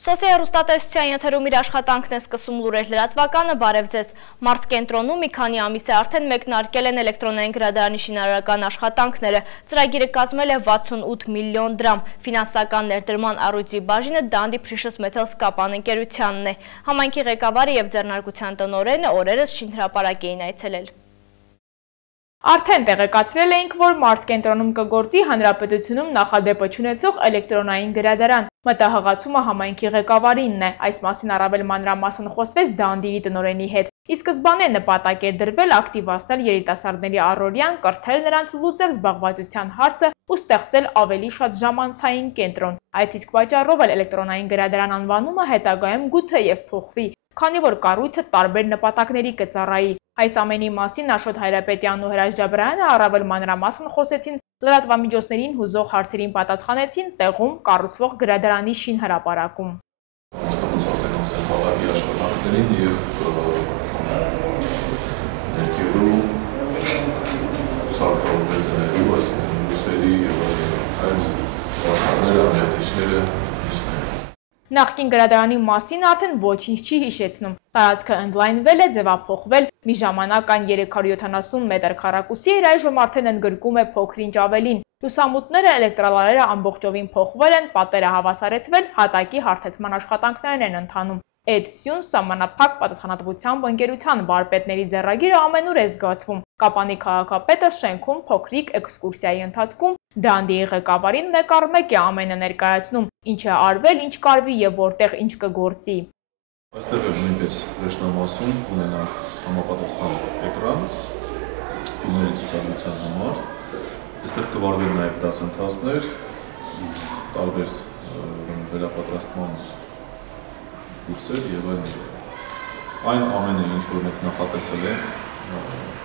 Սոսի հեռուստատեսության եթերում իր աշխատանքն է սկսում լուրեր լրատվականը, բարև ձեզ։ Մարզկենտրոնում մի քանի ամիս է արդեն մեկնարկել են էլեկտրոնային գրադարանի շինարարական աշխատանքները։ Ծրագիրը կազմել է 68 միլիոն դրամ։ Ֆինանսական ներդրման առույցի բաժինը Dundee Precious Metals Կապան ընկերությանն է։ Համայնքի ղեկավարը եւ ձեռնարկության տնօրենը օրերս շինհրապարակ էին այցելել։ Արդեն տեղեկացրել էինք, որ մարզկենտրոնում կգործի հանրապետությունում նախադեպը չունեցող էլեկտրոնային գրադարան։ Մտահղացումը համայնքի ղեկավարինն է, այս մասին առավել մանրամասն խոսվեց Դանդիի տնօրենի հետ։ Ի սկզբանե նպատակ էր դրվել ակտիվացնել երիտասարդների առօրյան, կրթել նրանց, լուծել զբաղվածության հարցը ու ստեղծել ավելի շատ ժամանցային կենտրոն։ Այդ իսկ պատճառով էլ էլեկտրոնային գրադարան անվանումը հետագայում գուցեև փոխվի, քանի որ կառույցը տարբեր նպատակների կծառայի։ Այս ամենի մասին Աշոտ Հայրապետյանն ու Հրաչ Ջաբրայանը առավել մանրամասն խոսեցին, լրատվամիջոցներին հուզող հարցերին պատասխանեցին տեղում կառուցվող գրադարանի շինհրապարակում։ Նախկին գրադարանի մասին արդեն ոչինչ չի հիշեցնում։ Տարածքը ընդլայնվել է, ձևափոխվել, մի ժամանակ այն 370 մետր քառակուսի էր, այժմ արդեն ընդգրկում է փոքր-ինչ ավելին։ Լուսամուտները, էլեկտրալարերը ամբողջովին փոխվել են, պատերը հավասարեցվել, հատակի հարթեցման աշխատանքներն են ընթանում։ Էդսյուն սահմանափակ պատասխանատվությամբ ընկերության վարպետների ձեռագիրը ամենուր է զգացվում։ Կապանի քաղաքապետը շենքում փոքրիկ էքսկուրսիայի ընթացքում Դանդիի ղեկավարին մեկ առ մեկ է ամենը ներկայացնում, ինչ է արվել, ինչ կարվի եւ որտեղ ինչ կգործի։ Այստեղ է նույնպես վերջնամասում ունենանք համապատասխան էկրան ֆիլմերի ցուցադրության համար։ Այստեղ կվարվեն նաեւ դասընթացներ, տարբեր վերապատրաստման կուրսեր եւ այլն։ Այն ամենը, ինչ որ մենք նախատեսել ենք,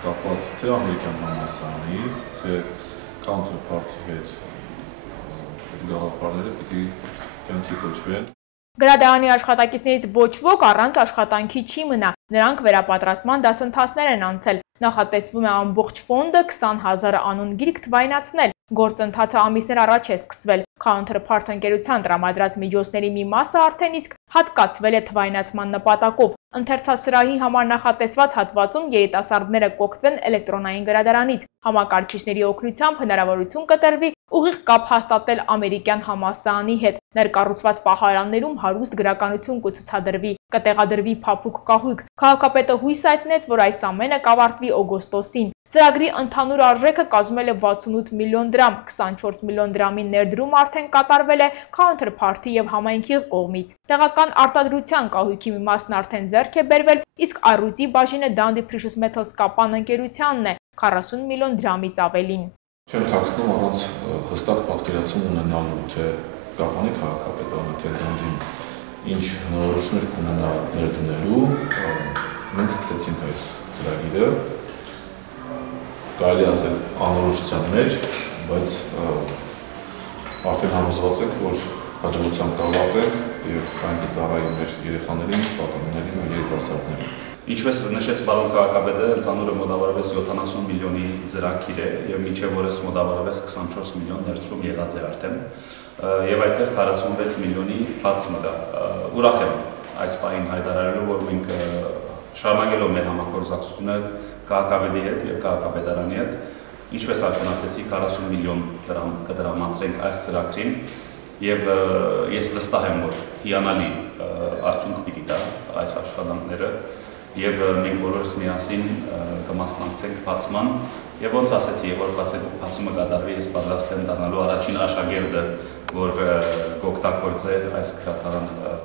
կապված թե ամերիկյան համալսարանի, թե counterpart-ի հետ գաղափարները պիտի կյանքի կոչվեն։ Գրադարանի աշխատակիցներից ոչ ոք առանց աշխատանքի չի մնա, նրանք վերապատրաստման դասընթացներ են անցել։ Նախատեսվում է ամբողջ ֆոնդը 20,000 անուն գիրք թվայնացնել։ Գործընթացը ամիսներ առաջ է սկսվել։ Counterpart ընկերության տրամադրած միջոցների մի մասը արդեն իսկ հատկացվել է թվայնացման նպատակով։ Ընթերցասրահի համար նախատեսված հատվածում երիտասարդները կօգտվեն էլեկտրոնային գրադարանից։ Համակարգիչների օգնությամբ հնարավորություն կտրվի ուղիղ կապ հաստատել ամերիկյան համալսարանի հետ։ Ներկառուցված պահարաններում հարուստ գրականություն կցուցադրվի, կտեղադրվի փափուկ կահույք։ Քաղաքապետը հույս հայտնեց, որ այս ամենը կավարտվի օգոստոսին։ Ծրագրի ընդհանուր արժեքը կազմել է 68 միլիոն դրամ, 24 միլիոն դրամի ներդրում արդեն կատարվել է Counterpart-ի եւ համայնքի կողմից։ Տեղական արտադրության կահույքի մի մասն արդեն ձեռք է բերվել, իսկ առույցի բաժինը Dundee Precious Metals Կապան ընկերությանն է 40 միլիոն դրամից ավելին։ Չեմ թաքցնում առանց հստակ պատկերացում ունենալու, թե Կապանի քաղաքապետարանը, թե Dundee-ն ինչ հնարավորություններ կունենա ներդնելու, մենք սկսեցինք այս ծրագիրը, կարելի ասել անորոշության մեջ, բայց արդեն համոզված ենք, որ հաջողությամբ կավարտենք եւ այն կծառայի մեր երեխաներին, պատանիներին ու երիտասարդներին։ Ինչպես նշեց պարոն քաղաքապետը, ընդհանուրը մոտավորապես 70 միլիոնի ծրագիր է եւ մինչեւ օրս մոտավորապես 24 միլիոն ներդրում եղած է արդեն եւ այդտեղ 46 միլիոնի բացումը կա։ Ուրախ եմ այս պահին հայտարարելու, որ մենք շարունակելով մեր համագործակցությունը քաղաքապետի հետ եւ քաղաքապետարանի հետ, ինչպես արդեն ասեցի, 40 միլիոն դրամ կդրամատրենք այս ծրագրին եւ ես վստահ եմ, որ հիանալի արդյունք պիտի տա այս աշխատանքները եւ մենք բոլորս միասին կմասնակցենք բացման եւ ոնց ասեցի, որ բացումը կատարվի, ես պատրաստ եմ դառնալու առաջին աշակերտը, որ կօգտագործե այս գրադարանը։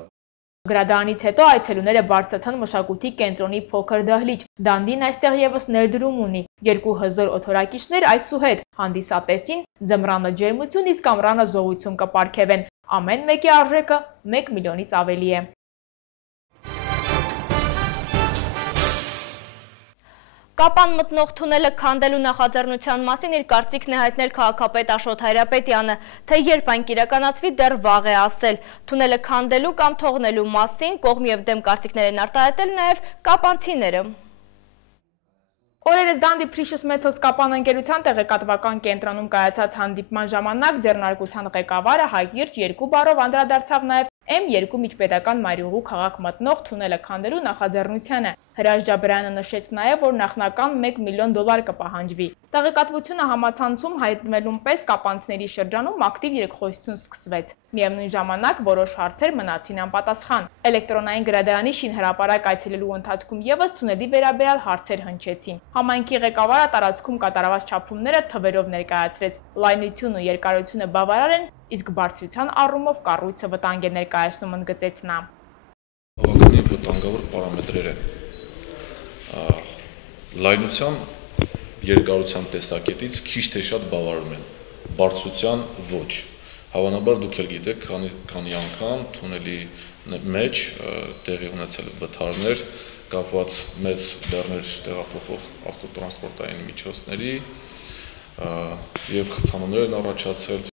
Գրադարանից հետո այցելուները բարձրացան մշակույթի կենտրոնի փոքր դահլիճ։ Դանդին այստեղ եւս ներդրում ունի։ Երկու հզոր օդորակիչներ այսուհետ հանդիսատեսին ձմռանը ջերմություն, իսկ ամռանը զողություն կպարգևեն։ Ամեն մեկի արժեքը 1 միլիոնից ավելի է։ Կապան մտնող թունելը քանդելու նախաձեռնության մասին իր կարծիքն է հայտնել քաղաքապետ Աշոտ Հայրապետյանը, թե երբ այն կիրականացվի դեռ վաղ է ասել։ Թունելը քանդելու կամ թողնելու մասին կողմ եւ դեմ կարծիքներ են արտահայտել նաեւ կապանցիները։ Օրերս Dundee Precious Metals Կապան ընկերության տեղեկատվական կենտրոնում կայացած հանդիպման ժամանակ ձեռնարկության ղեկավարը հակիրճ երկու բառով անդրադարձավ նաև M2 միջպետական մայրուղու քաղաք մտնող թունելը քանդելու նախաձեռնությանը։ Հրաշ Ջաբրյանը նշեց նաև, որ նախնական $1 միլիոն կպահանջվի։ Տեղեկատվությունը համացանցում հայտնվելուն պես կապանցիների շրջանում ակտիվ երկխոսություն սկսվեց։ Միևնույն ժամանակ որոշ հարցեր մնացին անպատասխան։ Էլեկտրոնային գրադարանի շինհրապարակ այցելելու ընթացքում ևս թունելի վերաբերյալ հարցեր հնչեցին։ Համայնքի ղեկավարը տարածքում կատարված չափումները թվերով ներկայացրեց։ Լայնությունն ու երկարությունը բավարար են, իսկ բարձրության առումով կառույցը վտանգ է ներկայացնում, ընդգծեց նա։ Բավականին վտանգավոր պարամետրեր են։ Լայնության երկարության տեսակետից քիչ թե շատ բավարարում են, բարձրության ոչ։ Հավանաբար դուք էլ գիտեք, քանի անգամ թունելի մեջ տեղի ունեցել վթարներ կապված մեծ բեռներ տեղափոխող ավտոտրանսպորտային միջոցների եւ խցանումներ են առաջացել։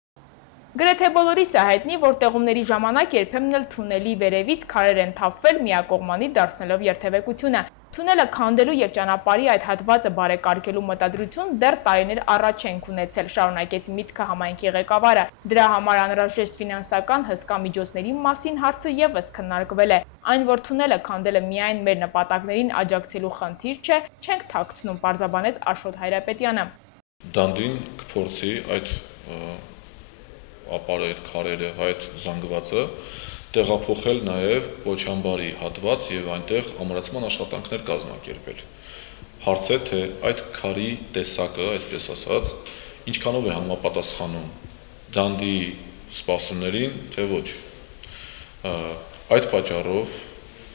Գրեթե բոլորիս է հայտնի, որ տեղումների ժամանակ երբեմն էլ թունելի վերևից քարեր են թափվել միակողմանի դարձնելով երթևեկությունը։ Թունելը քանդելու եւ ճանապարհի այդ հատվածը բարեկարգելու մտադրություն դեռ տարիներ առաջ ենք ունեցել, շարունակեց միտքը համայնքի ղեկավարը։ Դրա համար անհրաժեշտ ֆինանսական հսկա միջոցների մասին հարցը ևս քննարկվել է։ Այն, որ թունելը քանդելը միայն մեր նպատակներին աջակցելու խնդիր չէ, չենք թաքցնում, պարզաբանեց Աշոտ Հայրապետյանը։ Դանդին կփորձի այդ ապարը, այդ քարերը, այդ զանգվածը տեղափոխել նաև Պոչամբարի հատված եւ այնտեղ ամրացման աշխատանքներ կազմակերպել։ Հարց է, թե այդ քարի տեսակը, այսպես ասած, ինչքանով է համապատասխանում Դանդի սպասումներին, թե ոչ։ Այդ պատճառով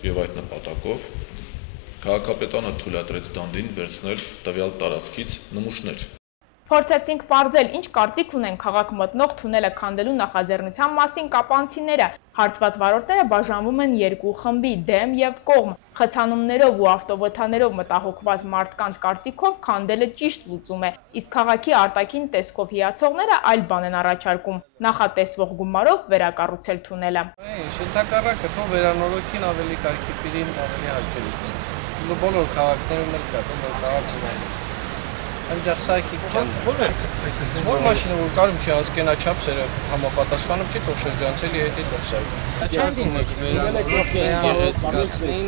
եւ այդ նպատակով քաղաքապետարանը թույլատրեց Դանդին վերցնել տվյալ տարածքից նմուշներ։ Փորձեցինք պարզել, ինչ կարծիք ունեն քաղաք մտնող թունելը քանդելու նախաձեռնության մասին կապանցիները։ Հարցված վարորդները բաժանվում են երկու խմբի՝ դեմ եւ կողմ։ Խցանումներով ու ավտովթարներով մտահոգված մարդկանց կարծիքով քանդելը ճիշտ լուծում է, իսկ քաղաքի արտաքին տեսքով հիացողները այլ բան են առաջարկում՝ նախատեսվող գումարով վերակառուցել թունելը։ Ընդհակառակը թող վերանորոգին ավելի կարգի պիրին ավելի հաճելի։ Բոլոր քաղաքներում էլ կա, բոլոր քաղաքներում։ Անջախսակի որ մաշինը որ կարում չի ասկենա չափսերը համապատասխանում չի, թող շրջանցելի հետի դրսայ։ Չանդին եք վերանորոգեցին,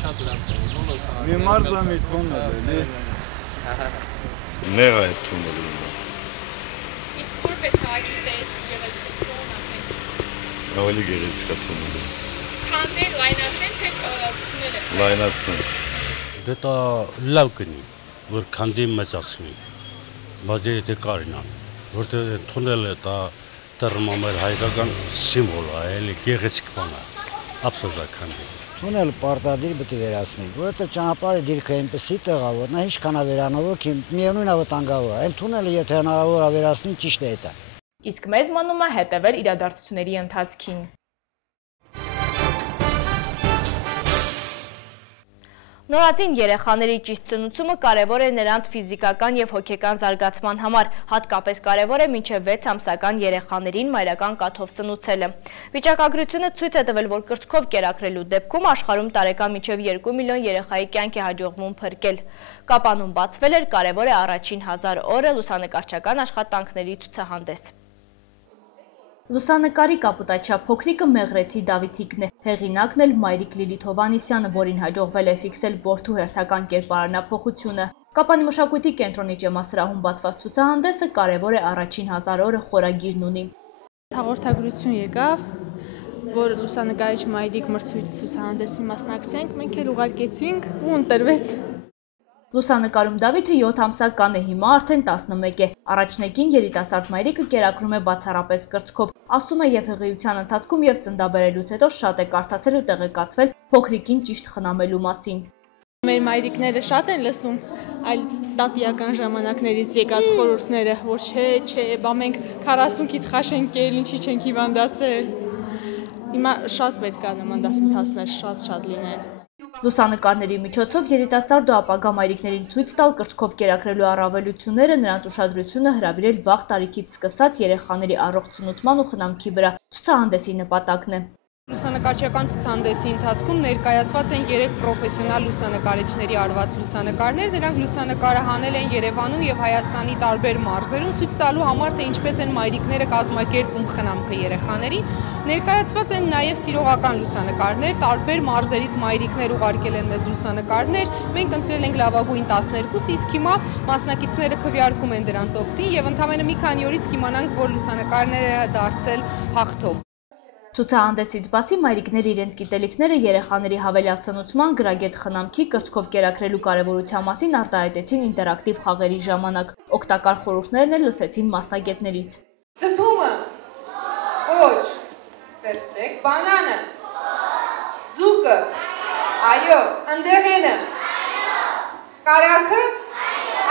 շատ լավ է, բոլոր քաղաքները։ Մի մարզամի թունել է, Նեղ է թունելը։ Իսկ որպես քաղաքի տեսք գեղեցկություն, ասենք։ Ավելի գեղեցիկ է թունելը։ Քանդել, լայնացնել, թե թունելը։ Լայնացնել։ Դա լավ կնի, որ քանդի մեծացնի, բայց եթե կարինան, որտեղ թունելը դա դեռ մեր հայկական սիմվոլ է, էլի գեղեցիկ բան է, ափսոս է քանդի։ Թունել պարտադիր պետք է վերացնենք, որովհետև ճանապարհը դիրքը այնպեսի տեղավ, որ նա ինչքան է վերանորոգի, միևնույն է վտանգավոր է։ Այն թունելը եթե հնարավոր է վերացնել, ճիշտ է դա։ Իսկ մեզ մնում է հետևել իրադարձությունների ընթացքին։ Նորածին երեխաների ճիշտ ծնուցումը կարևոր է նրանց ֆիզիկական և հոգեկան զարգացման համար, հատկապես կարևոր է մինչև 6 ամսական երեխաներին մայրական կաթով սնուցելը։ Վիճակագրությունը ցույց է տվել, որ կրծքով կերակրելու դեպքում աշխարհում տարեկան մինչև 2 միլիոն երեխայի կյանք է հաջողվում փրկել։ Կապանում բացվել էր կարևոր է առաջին 1000 օրը լուսանկարչական աշխատանքների ցուցահանդես։ Լուսանկարի կապուտաչյա փոքրիկը Մեղրեցի Դավիթիկն է, հեղինակն էլ Մայրիկ Լիլիթ Հովհաննիսյանը, որին հաջողվել է ֆիքսել որդու հերթական կերպարանափոխությունը։ Կապանի մշակույթի կենտրոնի ջեմասրահում բացված ցուցահանդեսը կարևոր է առաջին 1000 օրը խորագիրն ունի։ Հաղորդագրություն եկավ, որ լուսանկարիչ Մայրիկ մրցույթ ցուցահանդեսի մասնակցենք, մենք էլ ուղարկեցինք ու ընտրվեց։ Լուսանկարում Դավիթը 7 ամսական է, հիմա արդեն 11 է։ Առաջնեկին երիտասարդ Մայրիկը կերակրում է բացառապես կրծքով, ասում է եւ հղիության ընթացքում եւ ծննդաբերելուց հետո շատ է կարդացել ու տեղեկացվել փոքրիկին ճիշտ խնամելու մասին։ Մեր մայրիկները շատ են լսում այլ տատիական ժամանակներից եկած խորհուրդները, որ չէ, բա մենք 40-ից խաշենք ել, ինչի չենք հիվանդացել։ Հիմա շատ պետք է նման դասընթացներ շատ լինեն։ Լուսանկարների միջոցով երիտասարդ ու ապագա մայրիկներին ցույց տալ կրծքով կերակրելու առավելությունները, նրանց ուշադրությունը հրավիրել վաղ տարիքից սկսած երեխաների առողջ ծնուցման ու խնամքի վրա։ Ցուցահանդեսի նպատակն է Լուսանկարչական ցուցահանդեսի ընթացքում ներկայացված են 3 պրոֆեսիոնալ լուսանկարիչների արված լուսանկարներ, նրանք լուսանկարը հանել են Երևանում եւ Հայաստանի տարբեր մարզերում ցույց տալու համար, թե ինչպես են մայրիկները կազմակերպում խնամքը երեխաներին։ Ներկայացված են նաեւ սիրողական լուսանկարներ, տարբեր մարզերից մայրիկներ ուղարկել են մեզ լուսանկարներ, մենք ընտրել ենք լավագույն 12, իսկ հիմա մասնակիցները քվեարկում են դրանց օգտին եւ ընդամենը մի քանի օրից կիմանանք, որ լուսանկարները դարձել հաղթող։ Ցուցահանդեսից բացի մայրիկները իրենց գիտելիքները երեխաների հավելյացնուցման, գրագետ խնամքի, կրծքով կերակրելու կարևորության մասին արտահայտեցին ինտերակտիվ խաղերի ժամանակ։ Օգտակար խորհուրդներն էլ լսեցին մասնագետներից։ Դդումը, ոչ, վերցրեք, բանանը, ձուկը, այո, ընդեղենը, կարագը,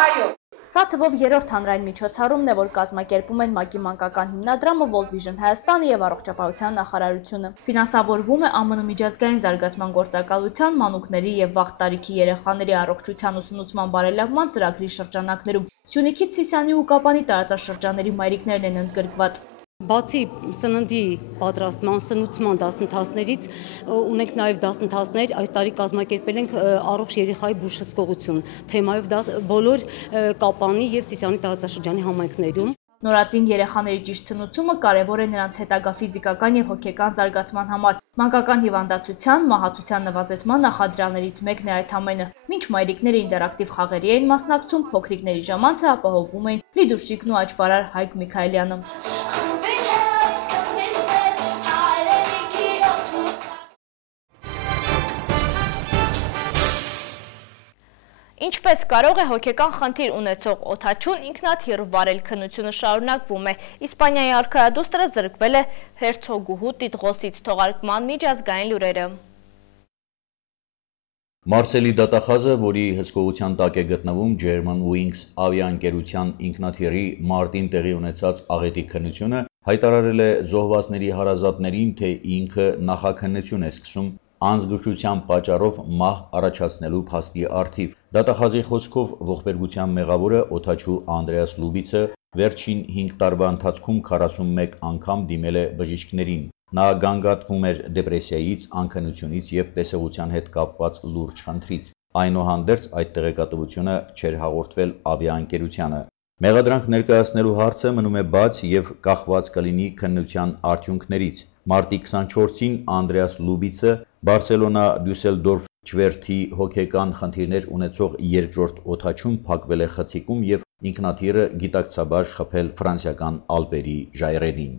այո։ Սա թվով 3-րդ հանրային միջոցառումն է, որ կազմակերպում են ՄԱԿ-ի մանկական հիմնադրամը, World Vision Հայաստանը եւ Առողջապահության նախարարությունը։ Ֆինանսավորվում է ԱՄՆ միջազգային զարգացման գործակալության, մանուկների եւ վաղ տարիքի երեխաների առողջության ուսումնասիրման բարելավման ծրագրի շրջանակներում։ Սյունիքից Սիսիանի ու Կապանի տարածաշրջանների մայրիկներն են ընդգրկված։ Բացի սննդի պատրաստման, սնուցման դասընթացներից ունենք նաև դասընթացներ, այս տարի կազմակերպել ենք առողջ երեխայի բուժհսկողություն թեմայով բոլոր Կապանի եւ Սիսիանի տարածաշրջանի համայնքներում։ Նորածին երեխաների ճիշտ սնուցումը կարևոր է նրանց հետագա ֆիզիկական եւ հոգեկան զարգացման համար։ Մանկական հիվանդացության, մահացության նվազեցման նախադրյալներից մեկն է այդ ամենը։ Մինչ մայրիկները ինտերակտիվ խաղերի էին մասնակցում, փոքրիկների ժամանցը ապահովում էին Լիդուշիկն ու աճպարար Հայկ Միքայելյանը։ Ինչպես կարող է հոգեկան խնդիր ունեցող օդաչուն ինքնաթիռ վարել, քննությունը շարունակվում է։ Իսպանիայի արքայադուստրը զրկվել է հերցոգուհու տիտղոսից, թողարկման միջազգային լուրերը։ Մարսելի դատախազը, որի հսկողության տակ է գտնվում Germanwings ավիաընկերության ինքնաթիռի մարտին տեղի ունեցած աղետի քննությունը, հայտարարել է զոհվածների հարազատներին, թե ինքը նախաքննություն է սկսում անզգուշության պատճառով մահ առաջացնելու փաստի առթիվ։ Դատախազի խոսքով ողբերգության մեղավորը օդաչու Անդրեաս Լուբիցը վերջին 5 տարվա ընթացքում 41 անգամ դիմել է բժիշկներին։ Նա գանգատվում էր դեպրեսիայից, անքնությունից եւ տեսողության հետ կապված լուրջ խնդրից։ Այնուհանդերձ այդ տեղեկատվությունը չէր հաղորդվել ավիաընկերությանը։ Մեղադրանք ներկայացնելու հարցը մնում է բաց եւ կախված կլինի քննության արդյունքներից։ Մարտի 24-ին Անդրեաս Լուբիցը Բարսելոնա Դյուսելդորֆ չվերթի հոգեկան խնդիրներ ունեցող երկրորդ օդաչուն փակվել է խցիկում եւ ինքնաթիռը գիտակցաբար խփել ֆրանսիական Ալպերի ժայռերին։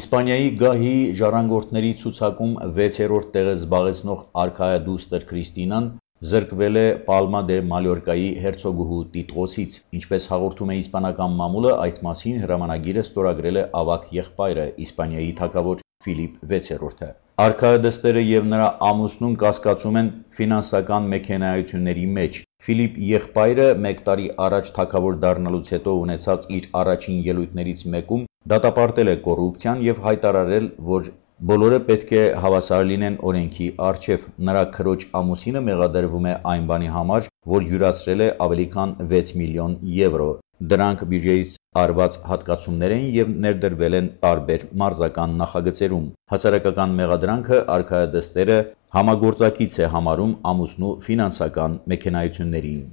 Իսպանիայի գահի ժառանգորդների ցուցակում 6-րդ տեղը զբաղեցնող արքայադուստր Քրիստինան զրկվել է Պալմա դե Մալյորկայի հերցոգուհու տիտղոսից։ Ինչպես հաղորդում է իսպանական մամուլը, այդ մասին հրամանագիրը ստորագրել է ավագ եղբայրը Իսպանիայի թագավոր Ֆիլիպ 6-րդը։ Արքայադստերը եւ նրա ամուսնուն կասկածում են ֆինանսական մեքենայությունների մեջ։ Ֆիլիպ եղբայրը 1 տարի առաջ թագավոր դառնալուց հետո ունեցած իր առաջին ելույթներից մեկում դատապարտել է կոռուպցիան եւ հայտարարել, որ բոլորը պետք է հավասար լինեն օրենքի առջև։ Նրա քրոջ ամուսինը մեղադրվում է այն բանի համար, որ յուրացրել է ավելի քան 6 միլիոն եվրո։ Դրանք բյուջեից արված հատկացումներ են եւ ներդրվել են տարբեր մարզական նախագծերում։ Հասարակական մեղադրանքը արքայադստերը համագործակից է համարում ամուսնու ֆինանսական մեքենայություններին։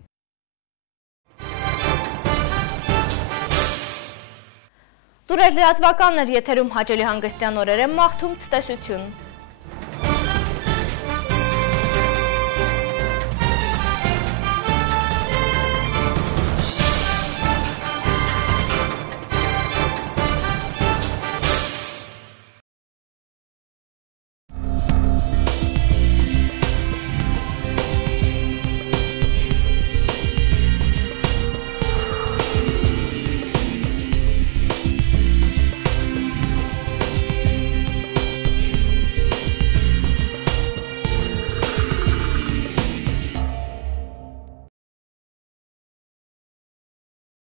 Լուրեր լրատվականներ եթերում հաճելի հանգստյան օրեր եմ մաղթում, ցտեսություն։